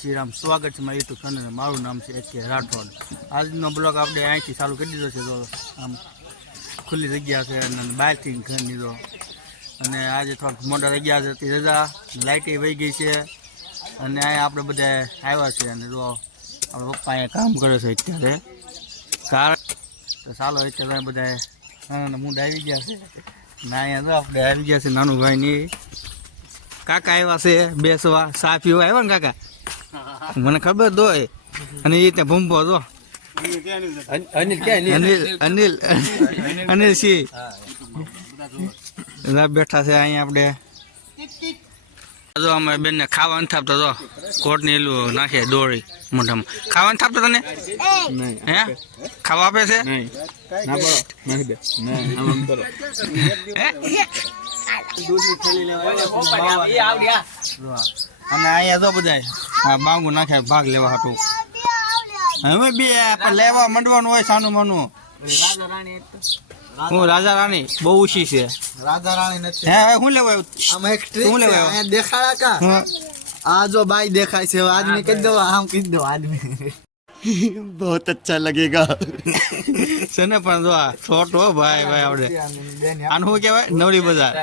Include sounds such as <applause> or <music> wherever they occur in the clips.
શ્રી રામ સ્વાગત છે મારી યુટ્યુબ ચેનલ મારું નામ છે એચ કે રાઠોડ. આજનો બ્લોગ આપણે અહીંથી ચાલુ કરી દીધો છે તો આમ ખુલ્લી જગ્યા છે અને બહારથી ઘર તો અને આજે થોડાક મોટા જગ્યા છે. તે રજા લાઇટે વહી ગઈ છે. અને અહીંયા આપણે બધા આવ્યા છે અને જો આપણા પપ્પા અહીંયા કામ કરે છે અત્યારે. કાર તો ચાલો અત્યારે બધા નાના મૂંડ આવી ગયા છે. ના અહીંયા તો આપણે આવી ગયા છે નાનું ભાઈની. કાકા આવ્યા છે બેસવા. સા પીવા આવ્યા ને કાકા? મને ખબર તો અને એ રીતે ભૂંભો તો અનિલ અનિલ. અનિલ અનિલ સિંહ. બેઠા છે અહીંયા આપણે. જો અમે બેનને ખાવાનું થાપતો તો કોટ ને એલું નાખે દોરી મોઢામાં. ખાવાનું થાપતો તને? હે? ખાવા આપે છે? હે? અને અહીંયા તો બધા બાંગુ નાખે ભાગ લેવા હતું હવે બે પણ લેવા મંડવાનું હોય સાનું માનું. હું રાજા રાણી બહુ ઓછી છે. રાજા રાણી નથી. હે હું શું લેવા આમ એક ટ્રીક હું લેવા? અહીંયા દેખાડા કા? આ જો બાઈ દેખાય છે આદમી કહી દો આમ કહી દો આદમી. <laughs> બહુત અચ્છા લગેગા. <laughs> છે ને પણ જો આ શોર્ટ હો ભાઈ ભાઈ આપણે આનું શું કહેવાય? નવરી બજાર.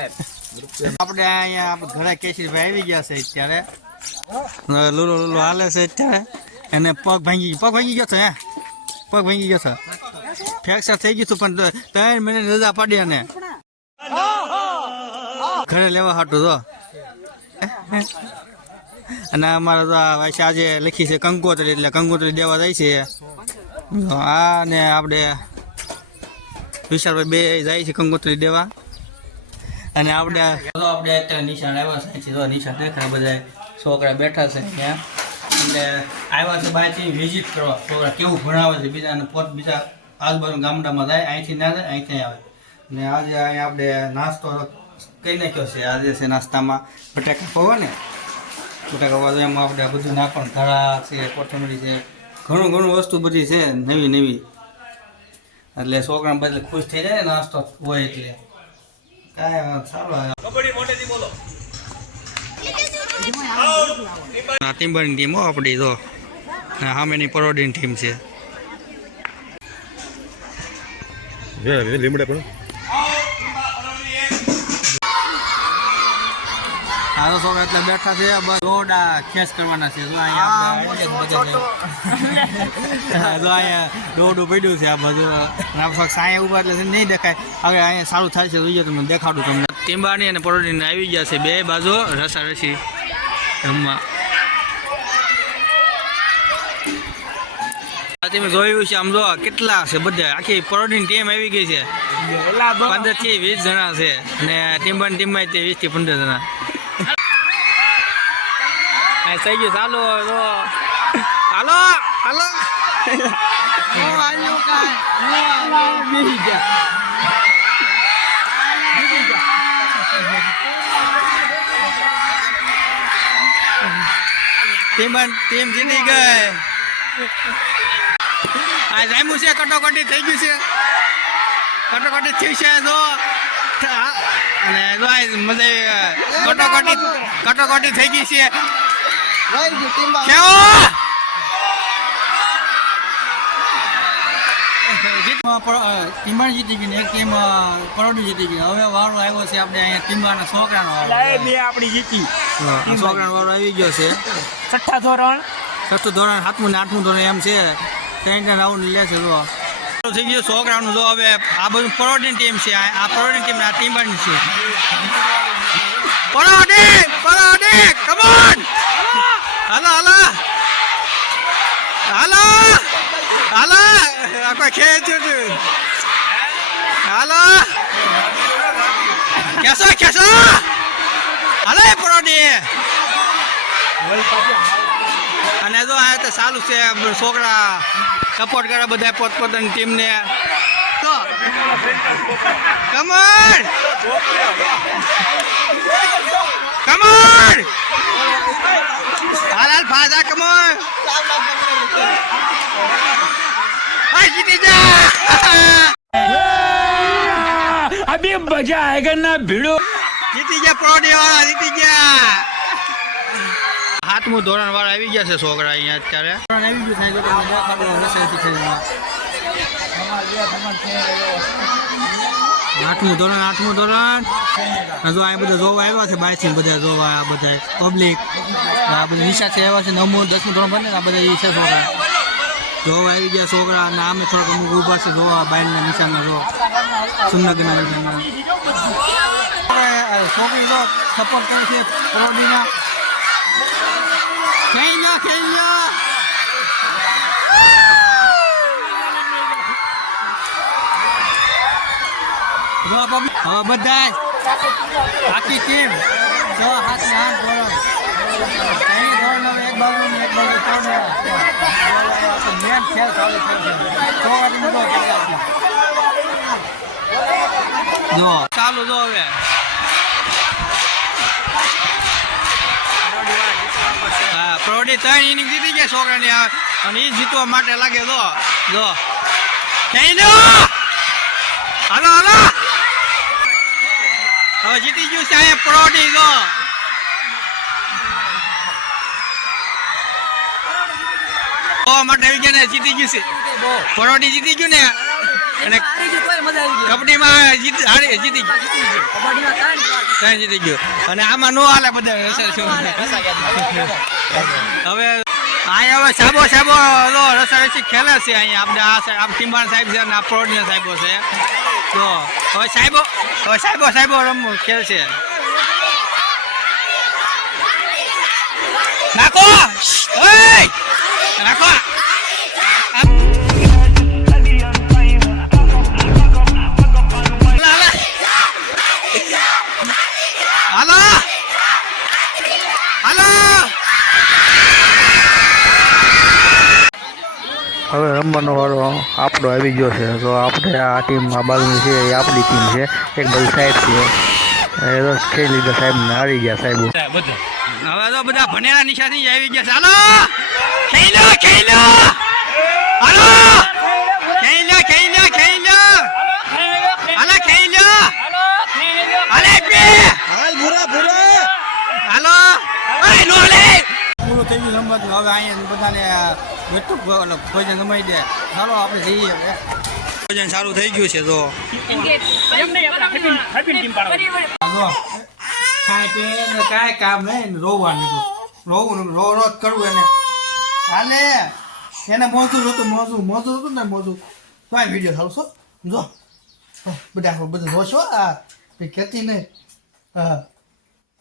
આપણે અહીંયા આપણે ઘણા કેશરીભાઈ આવી ગયા છે અત્યારે. લુલો લુલો હાલે છે અત્યારે. એને પગ ભાંગી પગ ભાંગી ગયો છે હે? પગ ભાંગી ગયો છે. ફ્રેક્ચર થઈ ગયું હતું પણ ત્રણ મહિને રજા પાડી અને ઘરે લેવા હાટું તો અને અમારે તો વાંચે આજે લખી છે કંકોત્રી એટલે કંકોત્રી દેવા જાય છે. આ ને આપણે વિશાલભાઈ બે જાય છે કંકોત્રી દેવા. અને આપણે આપણે અત્યારે નિશાન આવ્યા છે. તો નિશાન દેખાય બધા છોકરા બેઠા છે ત્યાં એટલે આવ્યા છે બાયથી વિઝિટ કરવા. છોકરા કેવું ભણાવે છે બીજાને પોત બીજા આજુબાજુ ગામડામાં જાય, અહીંથી ના જાય, અહીંથી આવે. ને આજે અહીંયા આપણે નાસ્તો કહી નાખ્યો છે. આજે છે નાસ્તામાં બટાકા પૌવા ને બટાકા પૌવા એમાં આપણે બધું નાખવાનું. ધરા છે, કોથમરી છે, ઘણું ઘણું વસ્તુ બધી છે, નવી નવી. એટલે છોકરાને બદલે ખુશ થઈ જાય નાસ્તો હોય એટલે. ટીમ્બરની ટીમ હો આપણી તો સામેની પરોડીની ટીમ છે. લીમડે પણ. આ તો એટલે બેઠા છે બસ દોડા ખેસ કરવાના છે. જો અહીંયા. જો અહીંયા દોડું પડ્યું છે આ બધું. આપણે સાંય ઊભા એટલે નહીં દેખાય. હવે અહીંયા સારું થાય છે જોઈએ તમને દેખાડું તમને. ટીમ્બાની અને પરોડીને આવી ગયા છે બે બાજુ રસા રસી રમવા તમે જોયું છે આમ જો કેટલા છે બધા. આખી પરોડીની ટીમ આવી ગઈ છે. પંદરથી વીસ જણા છે. અને ટીમ્બાની ટીમમાં વીસથી પંદર જણા. આ થઈ ગયું ચાલો તો હાલો હાલો ટીમ ટીમ જીતી ગઈ આ જામ્યું છે કટોકટી થઈ ગયું છે કટોકટી થઈ છે જો અને જો આ મજા કટોકટી કટોકટી થઈ ગઈ છે કેવો? ટીમ્બાણ જીતી ગઈ ને એક ટીમ કરોડી જીતી ગઈ. હવે વારો આવ્યો છે આપણે અહીંયા ટીમવાના છોકરાનો વારો. બે આપણી જીતી. છોકરાનો વારો આવી ગયો છે. છઠ્ઠા ધોરણ. છઠ્ઠું ધોરણ સાતમું ને આઠમું ધોરણ એમ છે. ત્રણ રાઉન્ડ લે છે જો થઈ ગયું છોકરાનું જો હવે આ બધું પરોડીની ટીમ છે. આ આ ટીમ આ ટીમ્બાની છે. પરોડી પરોડી કમોન હાલો હાલો હાલો હાલો કોઈ હાલો. કેસો કેસો હાલો એ પરોડી અને જો આ તો સારું છે છોકરા સપોર્ટ કરે બધા પોતપોતાની ટીમને તો કમર કમર હાલ હાલ ફાજા કમર જા અભી મજા આયેગા ના ભીડો? જીતી ગયા પ્રોડી વાળા જીતી ગયા હાથ ધોરણ વાળા આવી ગયા છે છોકરા અહીંયા અત્યારે. આવી ગયું આઠમું ધોરણ આઠમું ધોરણ. હજુ આ બધા જોવા આવ્યા છે બાયથી બધા જોવા આ બધા પબ્લિક આ બધા નિશાથી આવ્યા છે નવમું દસમું ધોરણ બને આ બધા ઈ છે છોકરા. જોવા આવી ગયા છોકરા અને આમે થોડુંક અમુક ઊભા છે જોવા બાયના નિશાનમાં જો. સુમનગરના નિશાનમાં. છોકરી જો સપોર્ટ કરે છે કરોડીના ખેલ લો ખેલ જો હવે બધા આખી ટીમ છ હાથ હાથ ગોળ એક બાજુ એક બાજુ ત્રણ મેન ખેલ ચાલુ થયો જો. ચાલુ જો હવે. હા પ્રોડી ત્રણ ઇનિંગ જીતી ગયા છોકરાની આ અને એ જીતવા માટે લાગે જો. જો. હાલો હાલો. હવે જીતી ગયું છે અહીંયા પ્રોડી જો. જીતી ગયું છે. પ્રોડી જીતી ગયું ને, અને કબડ્ડીમાં જીત જીતી ગયું. અને આમાં નો હાલે બધા હવે અહીંયા હવે સાબો સાબો રસારસી ખેલે છે અહીંયા. આપણે આ આમ ટીમ્બાણ સાહેબ છે અને આ પ્રોડના સાહેબો છે. તો હવે સાહેબો હવે સાહેબો સાહેબો રમવું ખેલ છે નાખો ઓય! હવે રમવાનો વાળો આપણો આવી ગયો છે. તો આપણે આ ટીમ આ બાજુની છે એ આપણી ટીમ છે એક બાજુ સાહેબ છે. એ તો ખેલી લીધા સાહેબને હારી ગયા સાહેબ. હવે તો બધા ભણેલા નિશાની આવી ગયા છે. લો ખેઈ લો હાલો ખેઈ લો Alo લો ખેઈ લો હાલો ભૂરા ભૂરા હાલો ઓય નો લે પૂરું થઈ ગયું રમવાનું હવે અહીંયા બધાને બેઠું ભોજન જમાઈ દે ચાલો આપણે જઈએ હવે ભોજન સારું થઈ ગયું છે તો કાંઈ પે કાંઈ કામ નહીં ને રોવાનું રોવું ને રો રોજ કરવું એને હાલે. એને મોજું હતું, મોજું મોજું હતું ને મોજું. તો આ વીડિયો થાવશો જો. બધા બધું જોશો આ કંઈ કહેતી નહીં. હા.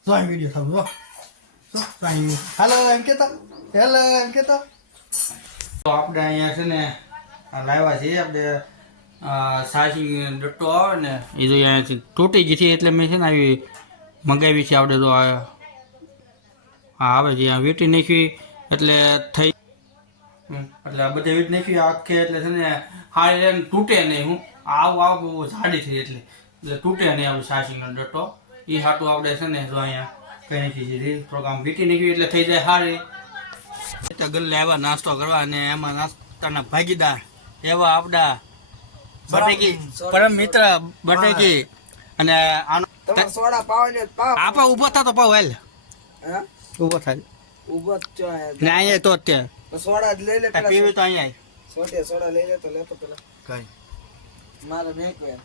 જો આ વીડિયો થાવ જો. તો હાલો, એમ કહેતા. હેલો, એમ કહેતા. તો આપણે અહીંયા છે ને લાવ્યા છીએ આપણે સાચી ડટ્ટો આવે ને, એ જો અહીંયા તૂટી ગઈ છે એટલે મેં છે ને આવી મંગાવી છે આપણે તો આ આવે છે, આ વીટી નાખી. એટલે થઈ એટલે આ બધી વીટ નાખી આખે એટલે છે ને હારી તૂટે નહીં હું. આવું આવું બહુ જાડી થઈ એટલે. એટલે તૂટે નહીં આપણે સાચીનો ડટો એ હાટું આપણે છે ને જો અહીંયા કઈ નાખી છે થોડુંક આમ વીટી નીકળી એટલે થઈ જાય હારી. એટલે ગલ્લે આવ્યા નાસ્તો કરવા અને એમાં નાસ્તાના ભાગીદાર એવા આપણા બટેકી પરમ મિત્ર બટેકી અને આનો સોડા પાવ. આપા ઊભો થતો પાવ હેલ. હા? ઊભો થાય ઊભો જ છો ને અહીંયા તો અત્યારે. સોડા જ લઈ લે પેલા પીવી તો અહીંયા સોટે સોડા. લઈ લે તો લેતો પેલા. કઈ? મારે મેકો કોઈ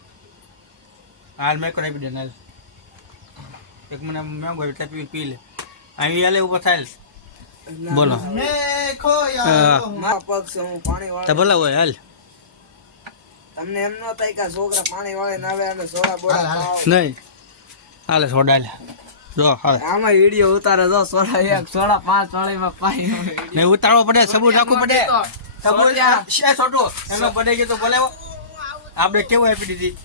હાલ મેકો આપી દે હાલ. એક મને મેંગો એટલે પી પી લે. અહીં હાલે ઊભો થાય બોલો. હા. મારા પગ છે હું પાણી તો બોલા હોય હાલ. તમને એમ ન થાય કે છોકરા પાણી વાળે ના આવે અને સોડા બોલા નહીં. હાલે સોડા લે. જો આમાં ઈડીયો ઉતારે જો સોળા એક સોડા પાંચ વાળીમાં પાણી ને ઉતારવો પડે સબૂત રાખવું પડે. સબૂત છે છોટું. પડે ગયો તો ભલે આપણે કેવું આપી દીધી?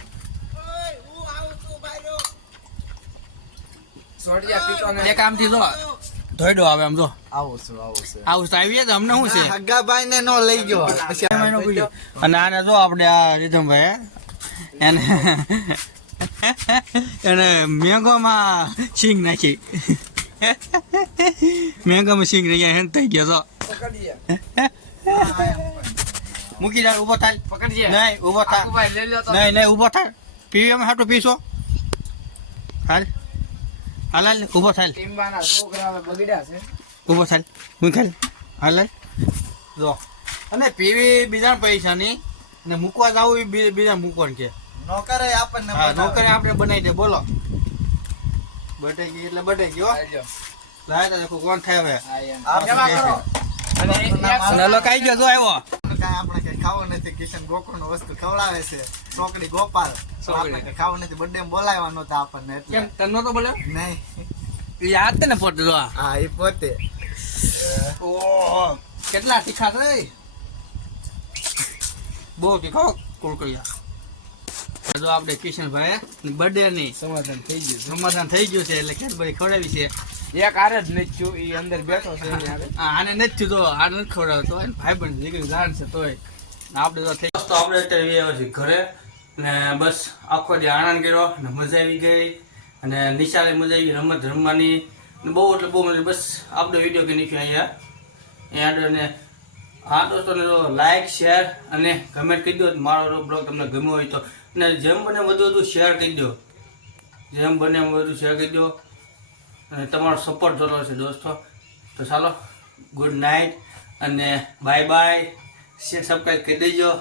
એક આમથી જો ધોઈડો આવે આમ જો. આવું છું આવું છું. આવું તો અમને શું છે? હગાભાઈ ને નો લઈ ગયો. અને આને જો આપણે આ રીધમભાઈ એને <laughs> એને મેંગોમાં સિંગ નાખી. <laughs> મેંગોમાં સિંગ રહી ગયા હેન થઈ ગયો પકડીએ. <laughs> મૂકી જાય ઊભો થાય. પકડીએ. નહીં ઊભો થાય. નહીં નહીં ઊભો થાય. પીવી અમે હાટું પીશો. હાલ. હાલ હાલ ઊભો થાય. છે. ઊભો થાય. હું ખાલ હાલ જો. અને પીવી બીજા પૈસાની. ને મૂકવા જવું બીજા મૂકવાનું છે. નોકરે આપણને હા નોકરી આપણે બનાવી દે બોલો. બટેકી એટલે બટેકી હો લાય. તો દેખો કોણ થાય હવે. ચાલો કાઈ ગયો જો આવ્યો કાંઈ આપણે કઈ ખાવું નથી. કિશન ગોકુળ વસ્તુ ખવડાવે છે. ચોકડી ગોપાલ. આપણે કઈ ખાવું નથી. બર્થડે બોલાવ્યા નહોતા આપણને એટલે. કેમ તને નતો બોલ્યો? નહીં. એ યાદ તને પોતે જો હા એ પોતે. ઓહો. કેટલા તીખા છે બહુ તીખો કુરકુરિયા જો આપણે કિશનભાઈ બર્થડે ની સમાધાન થઈ ગયું સમાધાન થઈ ગયું છે એટલે કેડબરી ખવડાવી છે. એક આરે જ નથી છું એ અંદર બેઠો છે આને નથી તો આ નથી ખવડાવતો. ભાઈ પણ દીકરી જાણ છે તોય. આપણે તો થઈ તો આપણે અત્યારે આવ્યા છીએ ઘરે. ને બસ આખો દી આનંદ કર્યો ને મજા આવી ગઈ. અને નિશાળે મજા આવી ગઈ રમત રમવાની. ને બહુ એટલે બહુ મજા બસ આપણો વીડિયો કે નીકળ્યો અહીંયા. અહીંયા ને હા દોસ્તોને તો લાઈક શેર અને કમેન્ટ કરી દો. મારો બ્લોગ તમને ગમ્યો હોય તો અને જેમ બને વધુ વધુ શેર કરી દો. જેમ બને એમ બધું શેર કરી દો. અને તમારો સપોર્ટ જરૂર છે દોસ્તો. તો ચાલો ગુડ નાઇટ અને બાય બાય સબસ્ક્રાઈબ કરી દેજો.